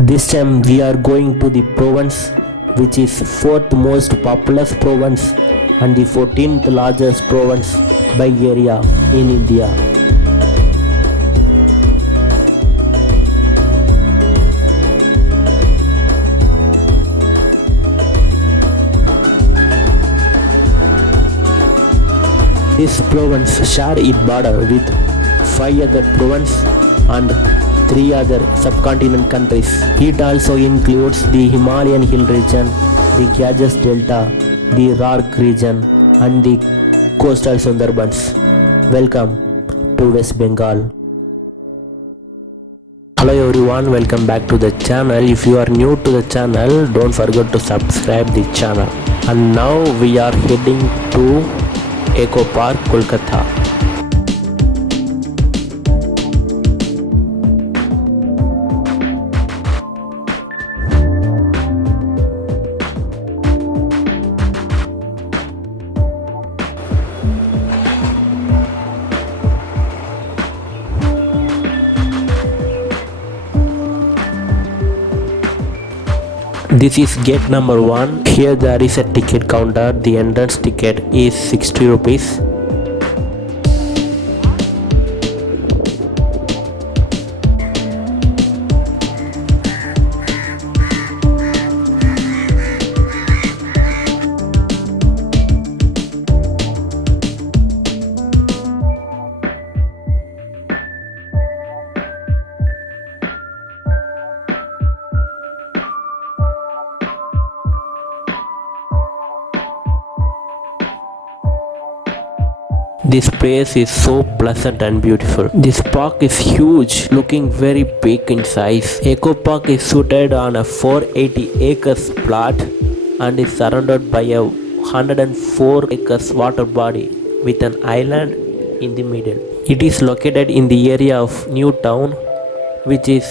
This time we are going to the province which is fourth most populous province and the 14th largest province by area in India. This province share its border with 5 other provinces and 3 other subcontinent countries. It also includes the Himalayan hill region, the Ganges Delta, the Rark region and the coastal Sundarbans. Welcome to West Bengal. Hello everyone, welcome back to the channel. If you are new to the channel, don't forget to subscribe the channel. And now we are heading to Eco Park, Kolkata. This is gate number 1. Here there is a ticket counter. The entrance ticket is 60 rupees. This place is so pleasant and beautiful. This park is huge, looking very big in size. Eco Park is situated on a 480 acres plot and is surrounded by a 104 acres water body with an island in the middle. It is located in the area of New Town, which is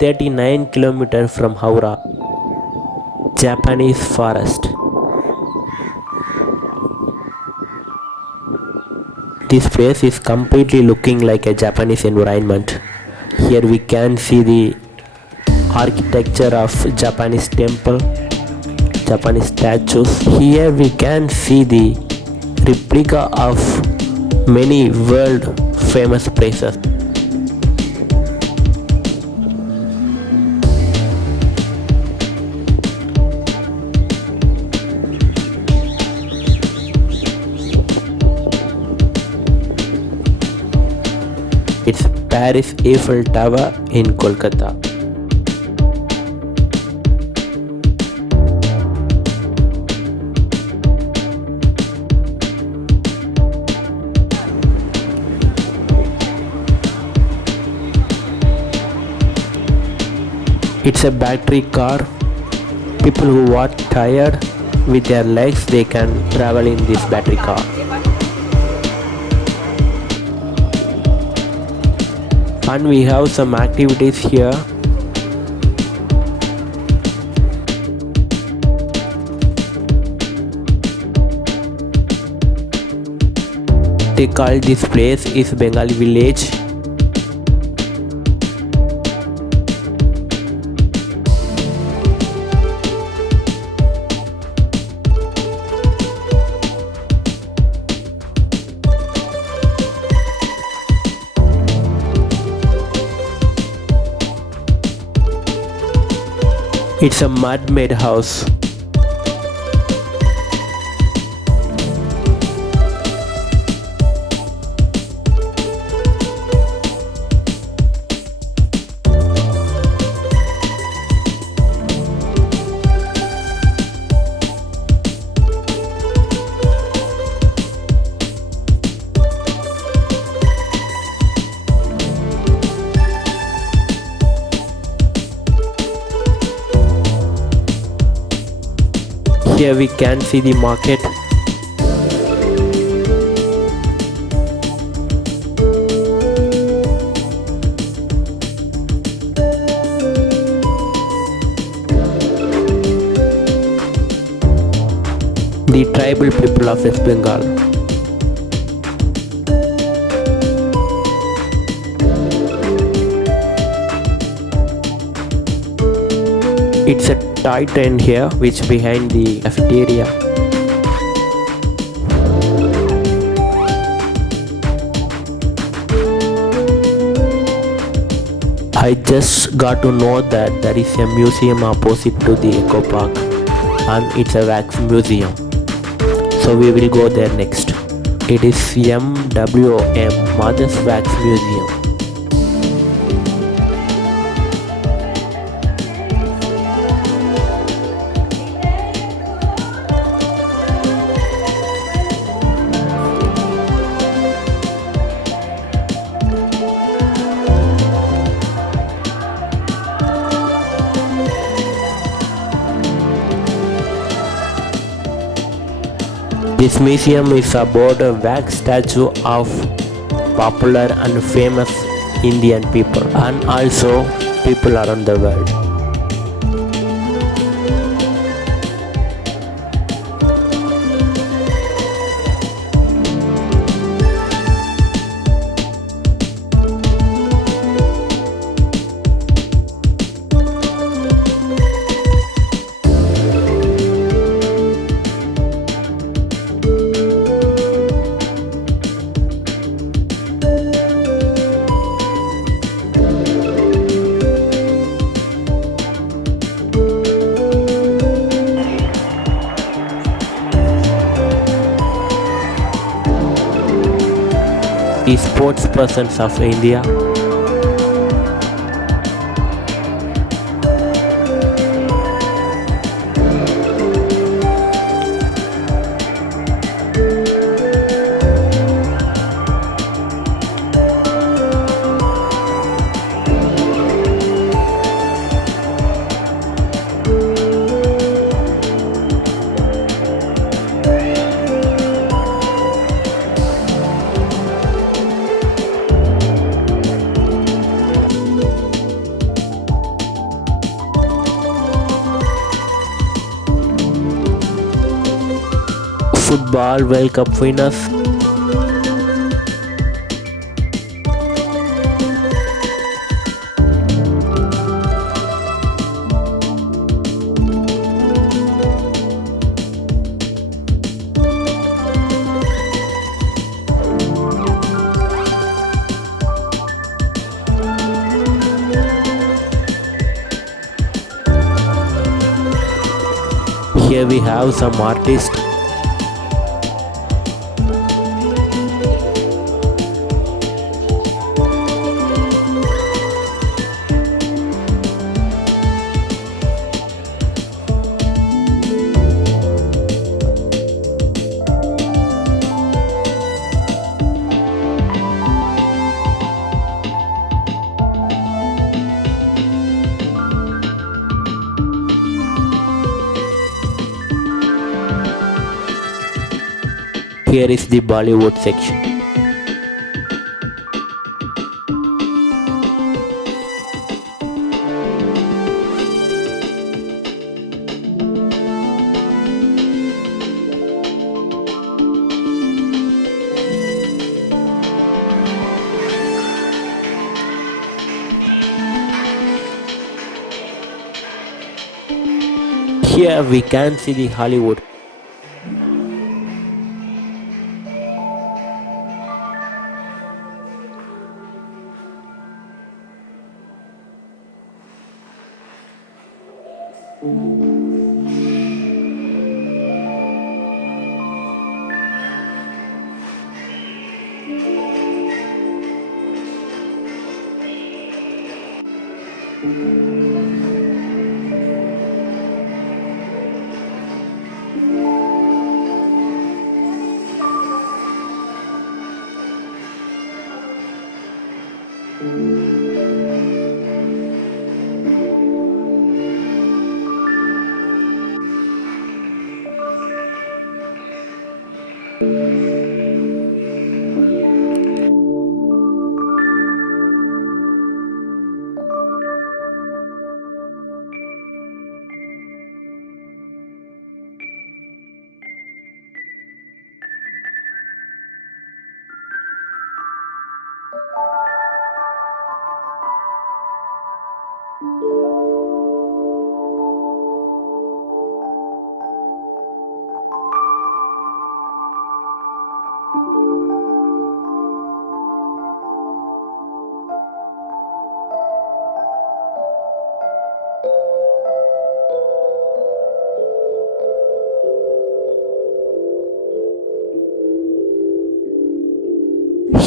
39 km from Howrah. Japanese forest. This place is completely looking like a Japanese environment. Here we can see the architecture of Japanese temple, Japanese statues. Here we can see the replica of many world famous places. It's Paris Eiffel Tower in Kolkata. It's a battery car. People who are tired with their legs, they can travel in this battery car. And we have some activities here. They call this place is Bengali village. It's a mud-made house. Here we can see the market. The tribal people of West Bengal. It's a tight end here which behind the cafeteria. I just got to know that there is a museum opposite to the Eco Park and it's a wax museum. So we will go there next. It is MWM, Mother's Wax Museum. This museum is about a wax statue of popular and famous Indian people and also people around the world. The sports persons of India. Football World Cup winners. Here we have some artists. Here is the Bollywood section. Here we can see the Hollywood.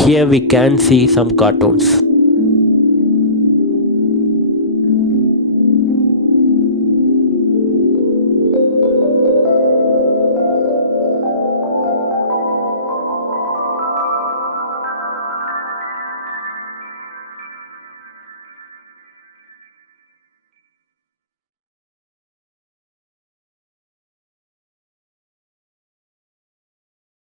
Here we can see some cartoons.